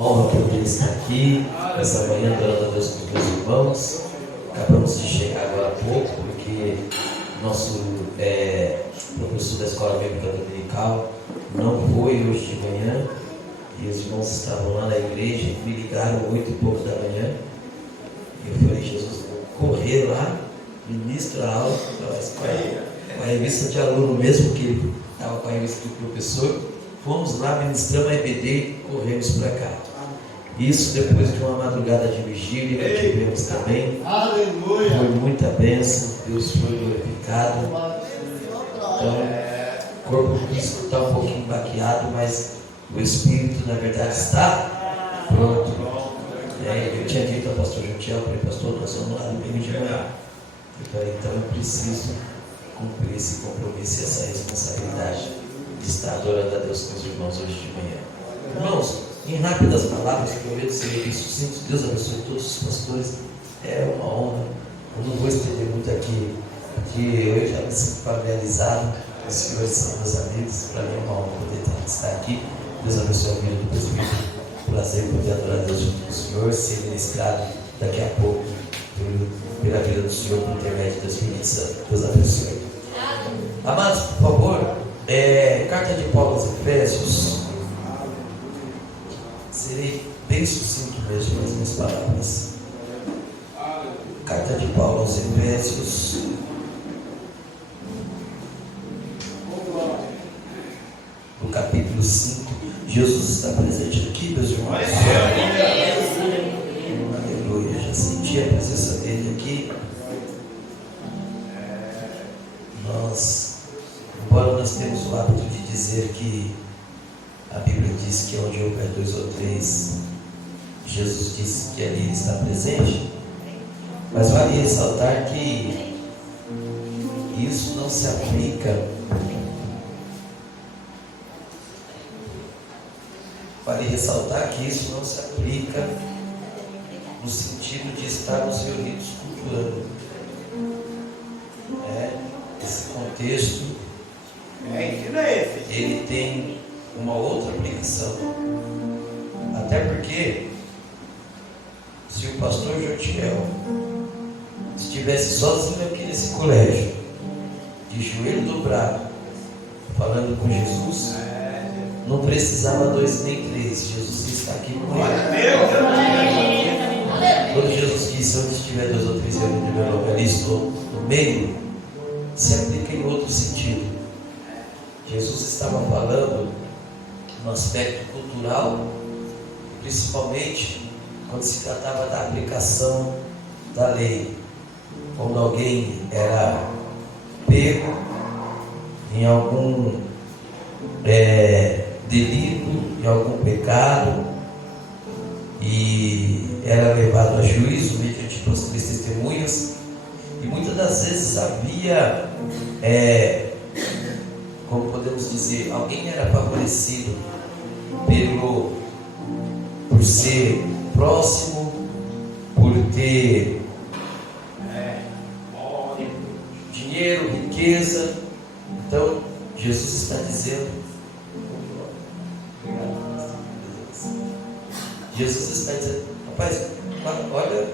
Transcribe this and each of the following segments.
Honra poder estar aqui essa manhã adorando a Deus com os meus irmãos. Acabamos de chegar agora há pouco, porque nosso professor da Escola Bíblica Dominical não foi hoje de manhã e os irmãos estavam lá na igreja, me ligaram 8h pouco da manhã e eu falei: Jesus, vou correr lá, ministro a aula, com a revista de aluno mesmo, que ele estava com a revista do professor. Fomos lá, ministramos a EBD e corremos para cá. Isso depois de uma madrugada de vigília que tivemos também. Aleluia! Foi muita bênção, Deus foi glorificado. Então, o corpo físico está um pouquinho baqueado, mas o espírito, na verdade, está pronto. Eu tinha dito ao pastor Jutiel, falei: pastor, nós vamos lá no domingo de manhã. Eu falei: então eu preciso cumprir esse compromisso e essa responsabilidade de estar adorando a Deus com os irmãos hoje de manhã. Irmãos, em rápidas palavras, que eu medo de ser bem sucinto, Deus abençoe todos os pastores. É uma honra. Eu não vou estender muito aqui, porque eu já me sinto familiarizado. Os senhores são meus amigos. Para mim é uma honra poder estar aqui. Deus abençoe a vida do presbítero. Prazer poder adorar a Deus junto com o Senhor, ser ministrado daqui a pouco pela vida do Senhor, por intermédio do Espírito Santo. Deus abençoe. Amados, por favor, carta de Paulo aos Efésios. Serei bem sucinto mesmo nas minhas palavras. Carta de Paulo aos Efésios, no capítulo 5. Jesus está presente aqui, meus irmãos. Aleluia. Já senti a presença dele aqui. Embora nós temos o hábito de dizer que a Bíblia diz que onde houver 2 ou 3, Jesus disse que ali ele está presente, mas vale ressaltar que isso não se aplica. Vale ressaltar que isso não se aplica no sentido de estarmos reunidos cultuando. Esse contexto, ele tem uma outra aplicação. Até porque, se o pastor Jotiel estivesse sozinho aqui nesse colégio, de joelho dobrado, falando com Jesus, não precisava 2 nem 3. Jesus está aqui com ele. Quando Jesus disse: onde estiver 2 ou 3 reunidos no meu nome, ali estou no meio, se aplica em outro sentido. Jesus estava falando no aspecto cultural, principalmente quando se tratava da aplicação da lei. Quando alguém era pego em algum delito, em algum pecado, e era levado a juízo mediante 2 ou 3 testemunhas, e muitas das vezes havia, como podemos dizer, alguém era favorecido por ser próximo, por ter dinheiro, riqueza. Então Jesus está dizendo, rapaz, olha,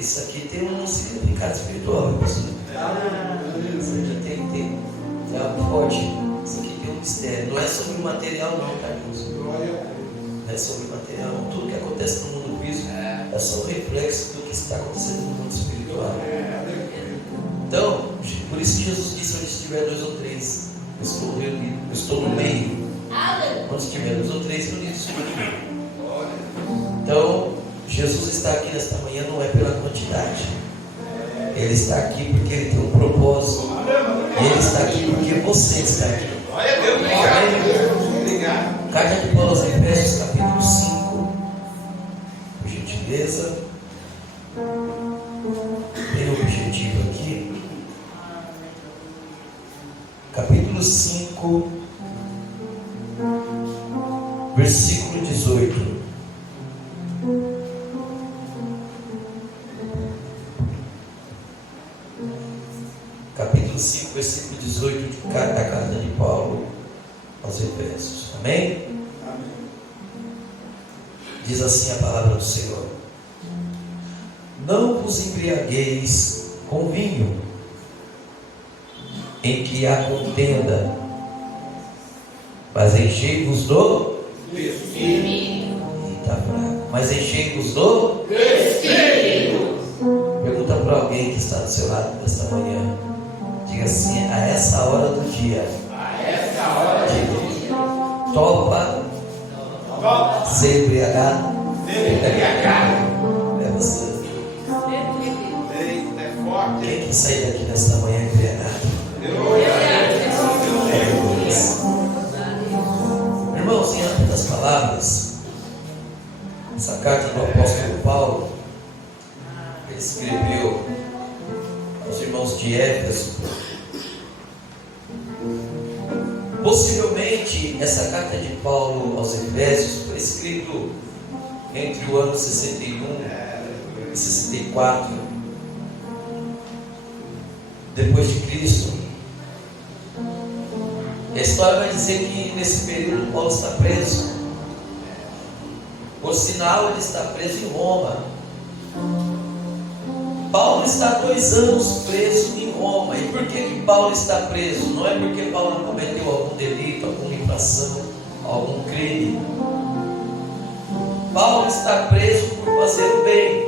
isso aqui tem um significado espiritual, pastor. Isso aqui tem algo forte. Isso aqui tem um mistério. Não é sobre o material, não, Carlos. Não é sobre o material. Tudo que acontece no mundo físico é só um reflexo do que está acontecendo no mundo espiritual. Então, por isso que Jesus disse: onde estiver 2 ou 3, eu estou reunido, eu estou no meio. Onde estiver 2 ou 3 reunidos comigo. Então, Jesus está aqui nesta manhã não é pela quantidade. Ele está aqui porque ele tem um propósito. E ele está aqui porque você está aqui. Obrigado. Carta de Paulo aos Efésios, capítulo 5. Por gentileza. Tem um objetivo aqui. Capítulo 5, versículo 18. Capítulo 5, versículo 18 da carta de Paulo aos Efésios. Amém? Diz assim a palavra do Senhor: não vos embriagueis com vinho, em que há contenda, mas enchei-vos do Espírito. Está fraco. Mas enchei-vos do Espírito. Pergunta para alguém que está do seu lado nesta manhã. Diga assim: a essa hora do dia, topa ser embriagado. É você. Quem que sair daqui nesta manhã embriagado? Irmãos, em outras palavras, essa carta do apóstolo Paulo, ele escreveu aos irmãos de Éfeso. Possivelmente essa carta de Paulo aos Efésios foi escrita entre o ano 61 e 64 depois de Cristo. A história vai dizer que nesse período Paulo está preso. Por sinal, ele está preso em Roma. Paulo está 2 anos preso em Roma. E por que Paulo está preso? Não é porque Paulo cometeu algum delito, alguma infração, algum crime. Paulo está preso por fazer o bem.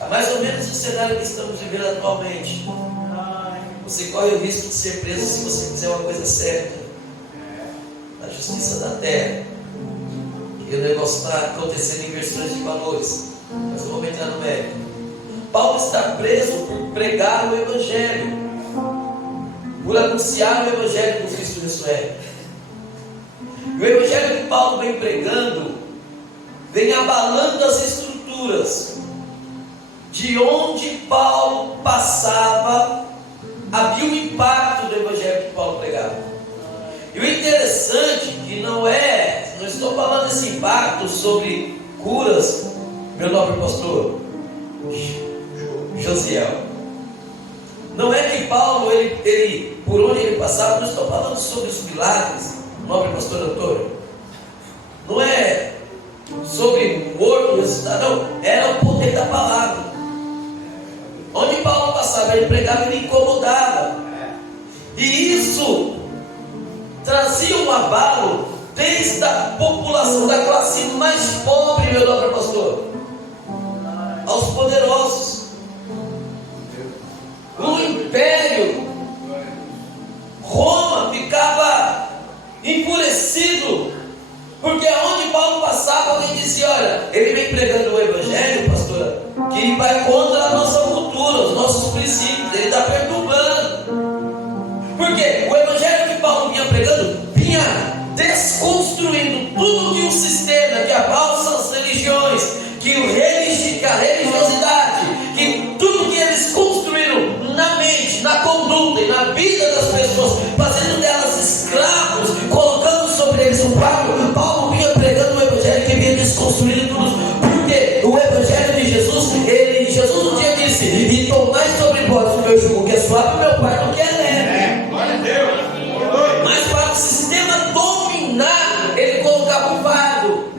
É mais ou menos o cenário que estamos vivendo atualmente. Você corre o risco de ser preso se você fizer uma coisa certa na justiça da terra. E o negócio está acontecendo em inversões de valores. Mas não vou entrar no mérito. Paulo está preso por pregar o Evangelho, por anunciar o Evangelho do Cristo ressurreto. E o Evangelho que Paulo vem pregando vem abalando as estruturas. De onde Paulo passava, havia um impacto do Evangelho que Paulo pregava. E o interessante que não estou falando desse impacto sobre curas, meu nobre pastor Josiel. Não é que Paulo, ele por onde ele passava, não estou falando sobre os milagres, nobre pastor Antônio. Não é sobre morto ressuscitado, não, era o poder da palavra. Onde Paulo passava, ele pregava, ele incomodava. E isso trazia um abalo desde a população da classe mais pobre, meu nobre pastor, aos poderosos. O império Roma ficava enfurecido, porque aonde Paulo passava, alguém dizia: olha, ele vem pregando o Evangelho, pastora, que vai contra a nossa cultura, os nossos princípios, ele está perturbando. Porque o Evangelho que Paulo vinha pregando vinha desconstruindo tudo que o sistema, que a falsas religiões, que a religiosidade, que tudo que eles construíram na mente, na conduta e na vida das pessoas, fazendo delas escravos, colocando sobre eles um fardo. Paulo vinha pregando o Evangelho que vinha desconstruindo tudo, porque o Evangelho de Jesus, Jesus um dia disse: e tomai sobre vós o meu jugo, que é suave, meu Pai não quer leve. Glória a Deus. Mas para o sistema dominar, ele colocava um fardo.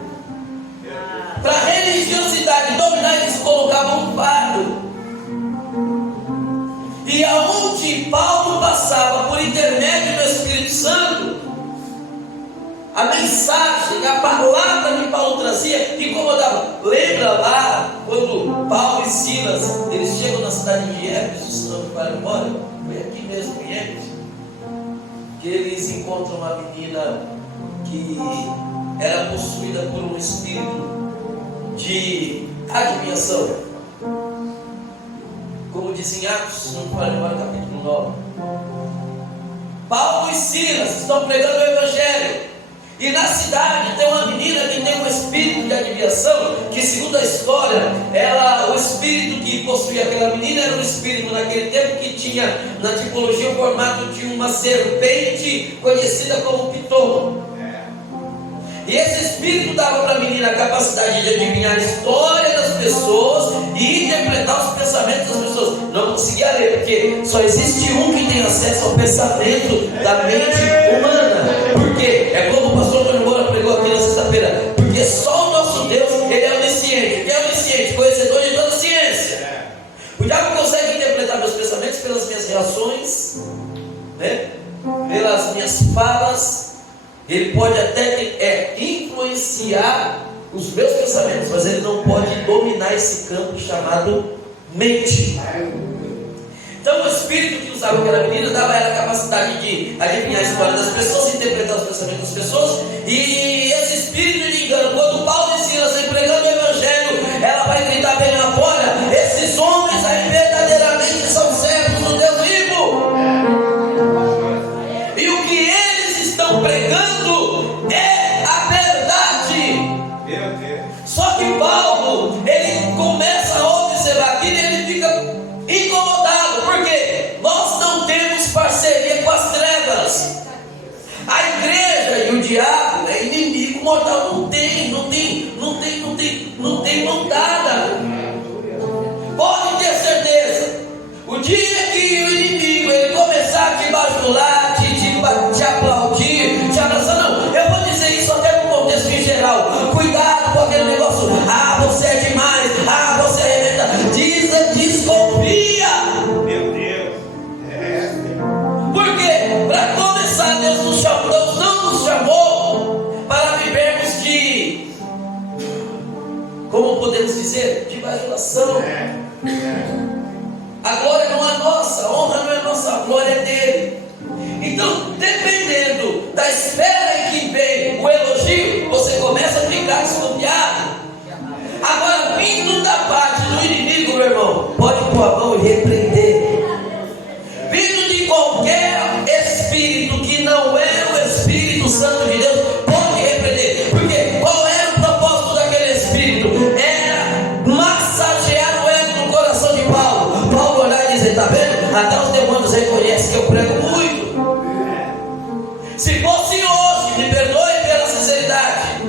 Para a religiosidade dominar, eles colocavam um fardo. E aonde Paulo passava, por intermédio do Espírito Santo, a mensagem, a palavra que Paulo trazia, incomodava. Lembra lá, quando Paulo e Silas, eles chegam na cidade de Éfeso, se não me falha a memória, foi aqui mesmo em Éfeso, que eles encontram uma menina que era possuída por um espírito de adivinhação, como dizem Atos, não falha agora, capítulo 9. Paulo e Silas estão pregando o Evangelho, e na cidade tem uma menina que tem um espírito de adivinhação, que segundo a história, o espírito que possuía aquela menina era um espírito naquele tempo que tinha na tipologia o formato de uma serpente conhecida como piton. E esse espírito dava para a menina a capacidade de adivinhar a história das pessoas e interpretar os pensamentos das pessoas. Não conseguia ler, porque só existe um que tem acesso ao pensamento da mente humana. Por quê? É como o pastor Antônio Moura pregou aqui na sexta-feira. Porque só o nosso onisciente. O que é onisciente? Conhecedor de toda a ciência. O diabo consegue interpretar meus pensamentos pelas minhas reações, né? Pelas minhas falas. Ele pode até influenciar os meus pensamentos, mas ele não pode dominar esse campo chamado mente. Então o espírito que usava aquela menina dava a ela a capacidade de adivinhar a história das pessoas, interpretar os pensamentos das pessoas, e esse espírito de engano, quando Paulo e Silas vem pregando o evangelho, ela vai gritar bem na porta: esses homens aí verdadeiramente são servos do Deus vivo, e o que eles estão pregando é a verdade. Só que Paulo, ele começa a observar aquilo e ele fica incomodado, porque nós não temos parceria com as trevas. A igreja e o diabo é inimigo mortal, não tem mão dada. Pode ter certeza, o dia que o inimigo ele começar a te bajular, te aplaudir, te abraçar, não, eu vou dizer isso até no contexto em geral. Cuidado com aquele negócio: ah, você é demais, ah, você arrebenta. Desconfia. Meu Deus. Porque, para começar, Deus não nos chamou para vivermos de, como podemos dizer, de bajulação. A glória não é nossa, a honra não é nossa, a glória é dele. Então, dependendo da esfera em que vem o elogio, você começa a ficar desconfiado. Agora, vindo da parte do inimigo, meu irmão, pode pôr a mão e repreender. Vindo de qualquer espírito que não é o Espírito Santo de Deus, pode repreender. Porque qual era o propósito daquele espírito? Era massagear o ego no coração de Paulo. Paulo olhar e dizer: está vendo? Até os demônios reconhecem que eu prego muito. Se fosse hoje, me perdoe pela sinceridade,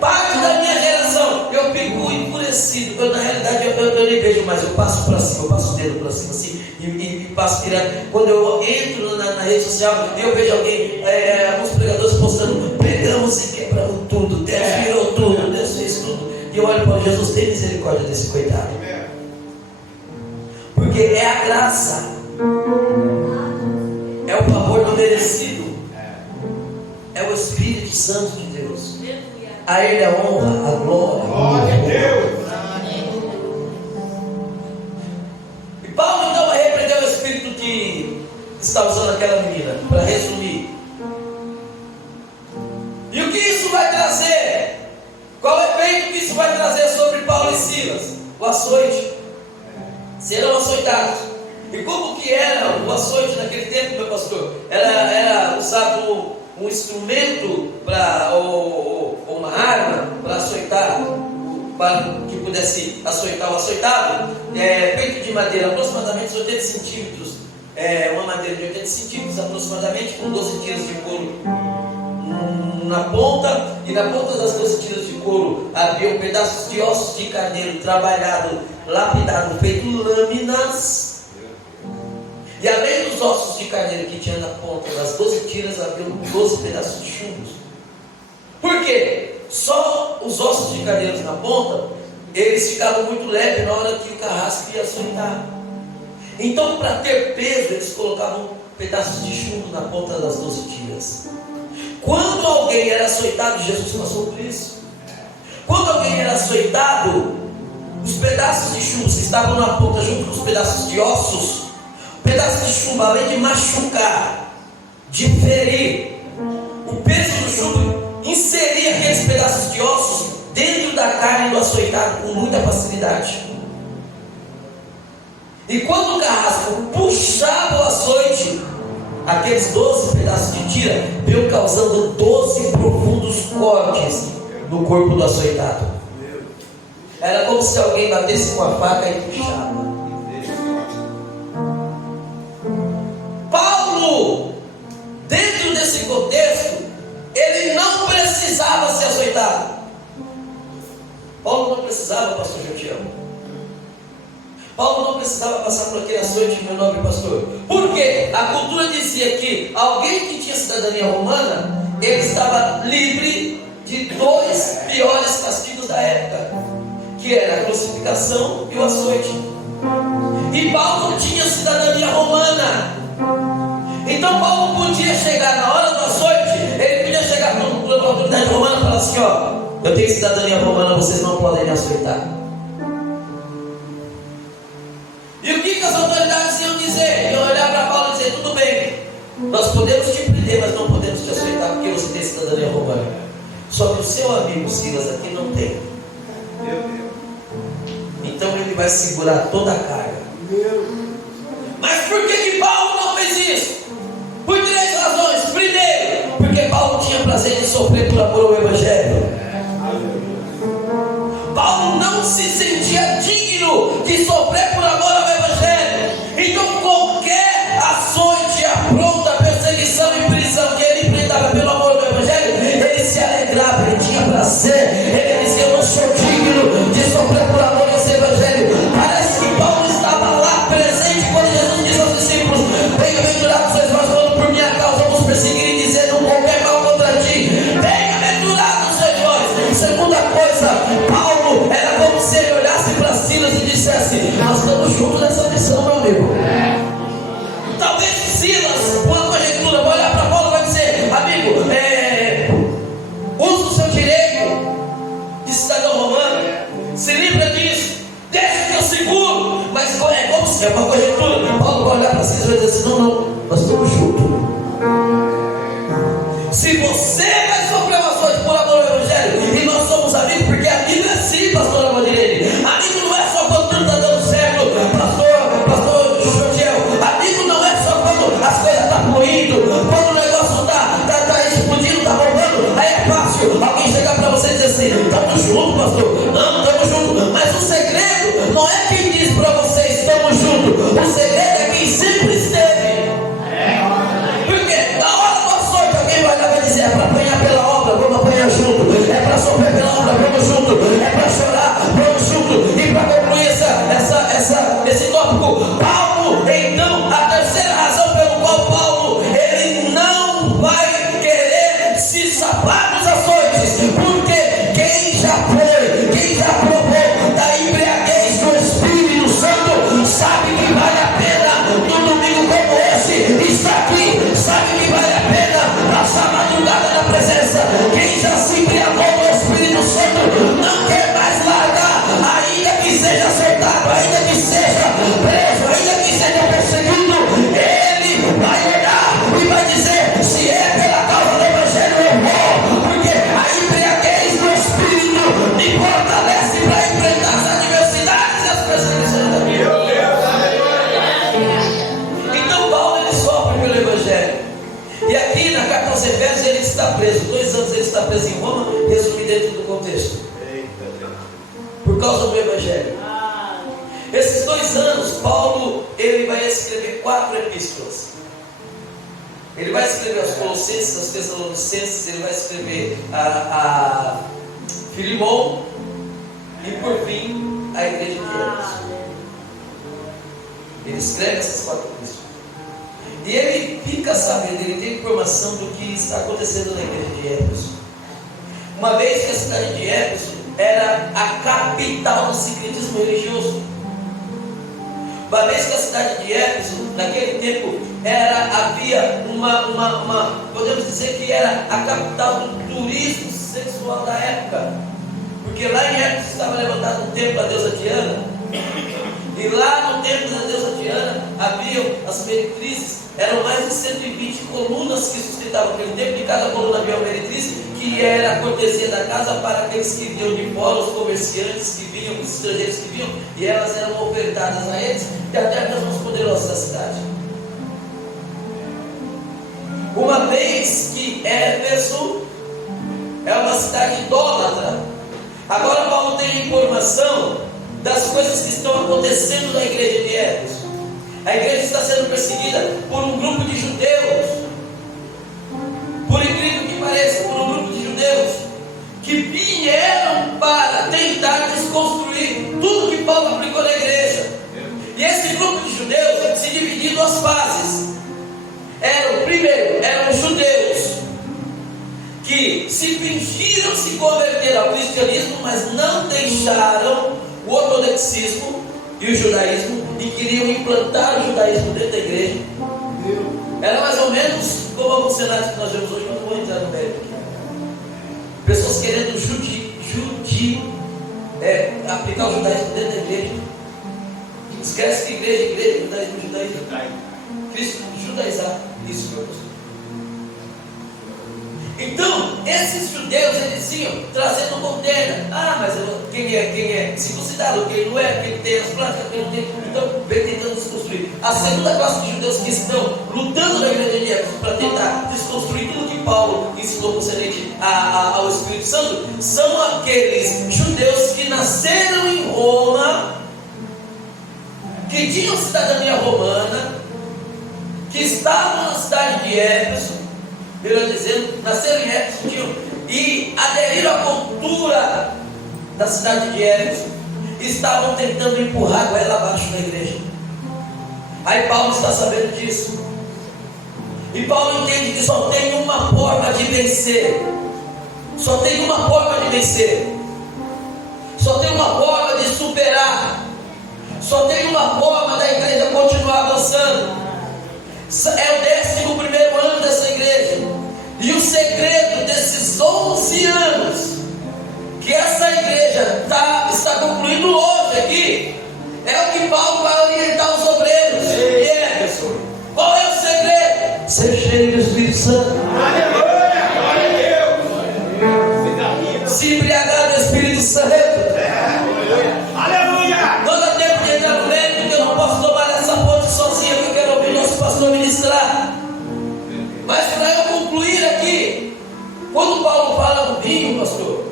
parte da minha geração, eu fico enfurecido. Na realidade, eu nem vejo mais. Eu passo para cima, eu passo o dedo para cima assim, e passo direto. Quando eu entro na rede social, eu vejo alguém, alguns pregadores postando: pregamos e quebramos tudo, Deus virou tudo, Deus fez tudo. E eu olho para Jesus: tem misericórdia desse coitado. Porque é a graça, é o favor não merecido, é o Espírito Santo de Deus. A Ele a honra, a glória. Glória a Deus. E Paulo então vai repreender o espírito que está usando aquela menina, para resumir. E o que isso vai trazer? Qual é o efeito que isso vai trazer sobre Paulo e Silas? O açoite. Serão açoitados. E como que era o açoite naquele tempo, meu pastor? Era usado um instrumento ou uma arma para açoitar, para que pudesse açoitar o açoitado, feito de madeira, aproximadamente 80 centímetros, uma madeira de 80 centímetros aproximadamente, com 12 tiras de couro na ponta, e na ponta das 12 tiras de couro havia pedaços de ossos de carneiro trabalhado, lapidado, feito lâminas. E além dos ossos de carneiro que tinha na ponta das 12 tiras, havia 12 pedaços de chumbos. Por quê? Só os ossos de carneiro na ponta, eles ficavam muito leves na hora que o carrasco ia açoitar. Então, para ter peso, eles colocavam pedaços de chumbo na ponta das 12 tiras. Quando alguém era açoitado, Jesus passou por isso. Quando alguém era açoitado, os pedaços de chumbo que estavam na ponta junto com os pedaços de ossos, o pedaço de chumbo, além de machucar, de ferir, o peso do chumbo inseria aqueles pedaços de ossos dentro da carne do açoitado com muita facilidade. E quando o carrasco puxava o açoite, aqueles 12 pedaços de tira veio causando 12 profundos cortes no corpo do açoitado. Era como se alguém batesse com a faca e puxava. Paulo, dentro desse contexto, ele não precisava ser açoitado. Paulo não precisava, pastor Jotião. Paulo não precisava passar por aquele açoite, meu nobre pastor. Por quê? A cultura dizia que alguém que tinha cidadania romana, ele estava livre de 2 piores castigos da época. que era a crucificação e o açoite. E Paulo não tinha cidadania romana. Então Paulo podia chegar na hora do açoite, ele podia chegar para a autoridade romana e falar assim: ó, eu tenho cidadania romana, vocês não podem me açoitar. E o que as autoridades iam dizer? Iam olhar para Paulo e dizer: tudo bem, nós podemos te prender, mas não podemos te açoitar porque você tem cidadania romana. Só que o seu amigo Silas aqui não tem. Então ele vai segurar toda a carga. Mas por que Paulo não fez isso? Por 3 razões. Primeiro, porque Paulo tinha prazer de sofrer por amor ao Evangelho. Paulo não se sentia digno de sofrer por amor ao Evangelho. Então qualquer açoite, afronta, perseguição e prisão que ele enfrentava pelo amor do Evangelho, ele se alegrava, ele tinha prazer. Ele dizia: eu não sou digno de sofrer por amor ao Evangelho. Parece que Paulo estava lá presente quando Jesus disse aos discípulos: bem-aventurados sois vós quando por minha causa vos perseguirem, dizendo qualquer mal contra ti. Bem-aventurados sois vós. Segunda coisa, Paulo era como se ele olhasse para Silas e dissesse: nós estamos juntos nessa missão, meu amigo. Talvez Silas, com a conjectura, vai olhar para Paulo e vai dizer: amigo, usa o seu direito de cidadão romano, se livra disso, deixa que eu seguro. Mas é como se é uma conjectura. Paulo vai olhar para Silas e vai dizer assim: não, nós estamos juntos. Se você vai sofrer uma sorte por amor ao Evangelho, e nós somos amigos, porque amigo é sim, pastor Amadilene. Amigo não é só quando tudo está dando certo, pastor Jodiel. Amigo não é só quando as coisas estão fluindo, quando o negócio está explodindo, está bombando. Aí é fácil alguém chegar para você e dizer assim: estamos juntos, pastor. Não, estamos juntos. Mas o segredo não é quem diz para você estamos juntos. O segredo é quem sempre esteve. Porque na hora do açoite alguém vai lá e vai dizer: é para apanhar pela obra, vamos apanhar junto. É para sofrer pela obra, vamos junto. É para chorar, vamos junto. E para concluir esse tópico, Paulo, então, a terceira razão pelo qual Paulo ele não vai querer se safar dos açoites, porque quem já foi, quem já provou da embriaguez do Espírito Santo, sabe que vale a pena num domingo como esse estar aqui, sabe que vale a pena passar a madrugada na presença. Quem já se embriagou do Espírito Santo não quer mais largar, ainda que seja acertado, ainda que seja preso, ainda que seja perseguido. Ele vai olhar e vai dizer: se é pela causa do Evangelho eu vou, porque a embriaguez do Espírito me fortalece para enfrentar as adversidades e as perseguições da vida. Então Paulo ele sofre pelo Evangelho. E aqui na carta aos Efésios ele está preso. 2 anos ele está preso em Roma, resumido dentro do contexto, por causa do Evangelho. Esses 2 anos, Paulo ele vai escrever 4 epístolas. Ele vai escrever aos Colossenses, aos Tessalonicenses, ele vai escrever a Filimão e por fim a igreja de Éfeso. Ele escreve essas 4 epístolas. E ele fica sabendo, ele tem informação do que está acontecendo na igreja de Éfeso. Uma vez que a cidade de Éfeso era a capital do sincretismo religioso. Uma vez que a cidade de Éfeso, naquele tempo, havia podemos dizer que era a capital do turismo sexual da época. Porque lá em Éfeso estava levantado um templo da deusa Diana. E lá no templo da deusa Diana haviam as meretrizes. Eram mais de 120 colunas que sustentavam aquele templo. E cada coluna havia uma meretriz, que era a cortesia da casa para aqueles que vinham de fora, os comerciantes que vinham, os estrangeiros que vinham. E elas eram ofertadas a eles e até para os mais poderosos da cidade. Uma vez que Éfeso é uma cidade idólatra, agora Paulo tem informação das coisas que estão acontecendo na igreja de Éfeso. A igreja está sendo perseguida por um grupo de judeus, por incrível que pareça, por um grupo de judeus que vieram para tentar desconstruir tudo que Paulo aplicou na igreja. E esse grupo de judeus se dividiu em 2 fases. Eram judeus que se fingiram se converter ao cristianismo, mas não deixaram o ortodoxismo e o judaísmo e queriam implantar o judaísmo dentro da igreja. Era mais ou menos como alguns cenários que nós vemos hoje, mas não vou entrar no mérito aqui. Pessoas querendo aplicar o judaísmo dentro da igreja. Esquece que igreja, judaísmo. Cristo judaizar isso para você. Então, esses judeus, eles iam trazendo moderna. Mas quem é circuncidado, quem não é, quem tem as práticas, quem não tem. Então, vem tentando desconstruir. A segunda classe de judeus que estão lutando na igreja de Éfeso para tentar desconstruir tudo que Paulo ensinou concernente ao Espírito Santo, são aqueles judeus que nasceram em Roma, que tinham cidadania romana, que estavam na cidade de Éfeso, melhor dizendo, nasceram em Éfeso e aderiram à cultura da cidade de Éfeso, estavam tentando empurrar a goela abaixo da igreja. Aí Paulo está sabendo disso, e Paulo entende que só tem uma forma de vencer, só tem uma forma de vencer, só tem uma forma de superar, só tem uma forma da igreja continuar avançando. É o 11º ano dessa igreja. E o segredo desses 11 anos que essa igreja está concluindo hoje aqui, é o que Paulo vai orientar os obreiros. E Everson, qual é o segredo? Ser cheio do Espírito Santo. Aleluia! Glória a Deus! Se embriagar do Espírito Santo. Aleluia! Não dá tempo de entrar no mérito, porque eu não posso tomar essa ponte sozinho, que eu quero ouvir nosso pastor ministrar. Mas para eu concluir aqui, quando Paulo fala do vinho, pastor,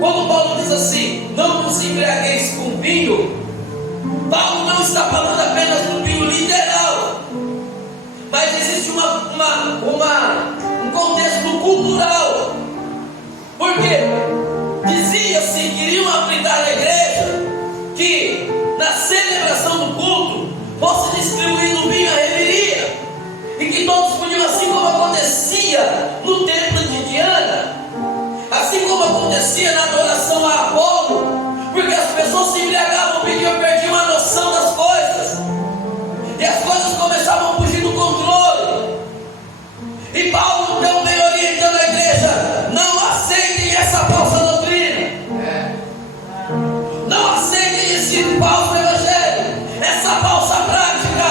quando Paulo diz assim, não vos embriagueis com vinho, Paulo não está falando apenas do vinho literal, mas existe um contexto cultural. Por quê? Dizia-se que iriam aplicar na igreja que na celebração do culto fosse distribuído o vinho à reveria, e que todos podiam, assim como acontecia no templo de Diana, assim como acontecia na adoração a Apolo, porque as pessoas se embriagavam, perdiam a noção das coisas, e as coisas começavam a fugir do controle. E Paulo então vem orientando a igreja: não aceitem essa falsa doutrina, não aceitem esse falso evangelho, essa falsa prática,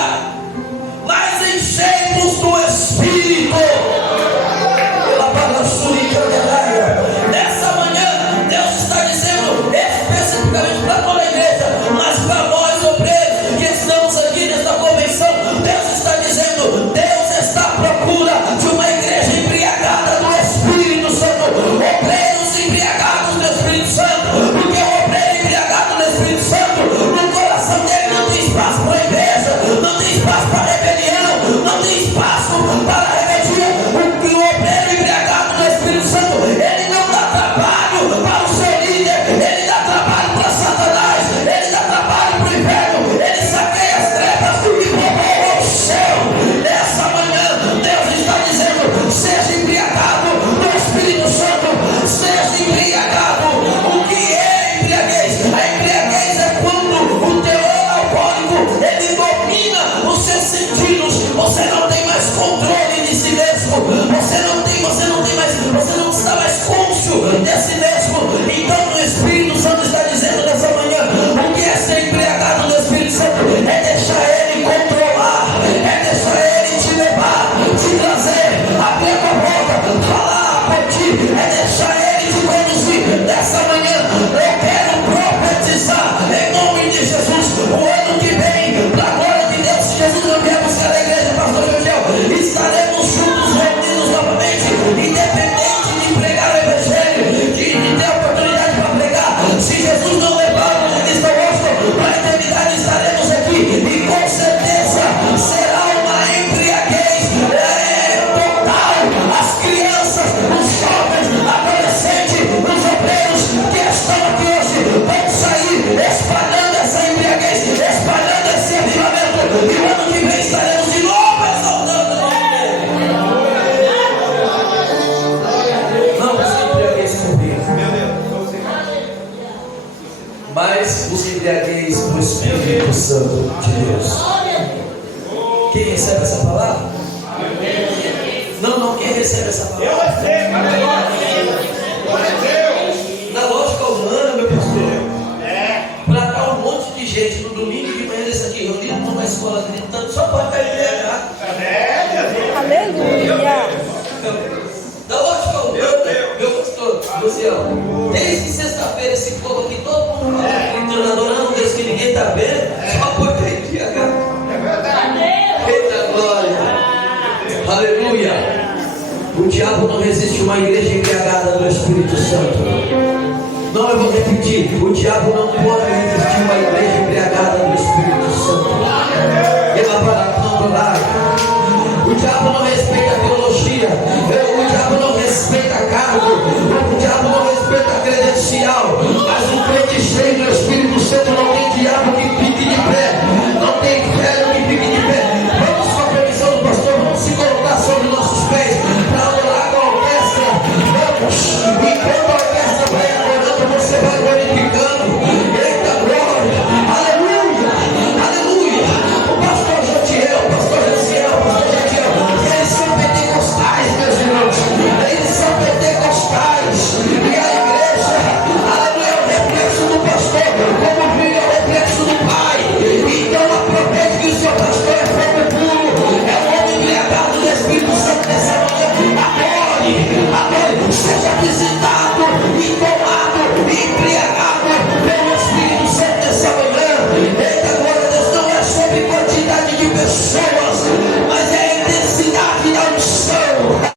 mas enchei-vos do Espírito. Nessa manhã, Deus está dizendo especificamente para toda a igreja, mas para nós obreiros que estamos aqui nesta convenção, Deus está dizendo: Deus está à procura de uma igreja embriagada do Espírito Santo, obreiros embriagados do Espírito Santo, porque o obreiro embriagado do Espírito Santo, no coração dele não tem espaço para inveja, não tem espaço para rebelião, não tem espaço para rebeldia. O obreiro embriagado do Espírito Santo, ele não dá trabalho para o seu líder, ele dá trabalho para Satanás, ele dá trabalho para o inferno, ele saqueia as trevas e povoa o céu. Nessa manhã, Deus está dizendo: seja embriagado do Espírito Santo, seja embriagado. O que é embriaguez? A embriaguez é quando o teor alcoólico ele domina os seus sentidos, você não tem mais controle de si mesmo, você não está mais cônscio de si mesmo. Então o Espírito Santo está dizendo nessa manhã: o que é ser embriagado do Espírito Santo? É deixar ele controlar, é deixar ele te levar, te trazer, abrir a tua boca, falar por ti, é deixar ele te conduzir. Nessa manhã eu quero profetizar em nome de Jesus: o ano que vem, para a glória de Deus, se Jesus não vier buscar a igreja, pastor Eugel, estaremos juntos, reunidos novamente, independente de pregar o evangelho, de ter a oportunidade para pregar, mas vos embriagueis com o Espírito Santo de Deus. Quem recebe essa palavra? Não, quem recebe essa palavra? Eu recebo, glória a Deus. Na lógica humana, meu pastor, para estar um monte de gente no domingo de manhã desse aqui reunido numa escola gritando, só pode estar embriagado. Aleluia. Da lógica humana, meu pastor, Luciano, desde sexta-feira esse povo aqui, todo mundo gritando, adorando Deus que ninguém está vendo, só pode estar embriagado. Eita glória, aleluia. O diabo não resiste uma igreja embriagada do Espírito Santo. Não, eu vou repetir, o diabo não pode resistir uma igreja embriagada do Espírito Santo. O diabo não respeita a teologia, o diabo não respeita cargo, o diabo não respeita credencial, mas um crente cheio do Espírito Santo não tem diabo que fique de pé, não tem velho que fique de pé. Vamos com a permissão do pastor, vamos se colocar sobre nossos pés para adorar a orquestra. Vamos, enquanto a orquestra vai adorando, você vai glorificando. Eita glória, aleluia, aleluia. O pastor Jatiel, o pastor Josiel, o pastor Jatiel, eles são pentecostais, meus irmãos, eles são pentecostais, e a igreja, aleluia, é o reflexo do pastor, como o filho é o reflexo do pai. Então aproveite que o seu pastor é fogo puro, é um homem embriagado do Espírito Santo nessa manhã. Adore, seja visitado, e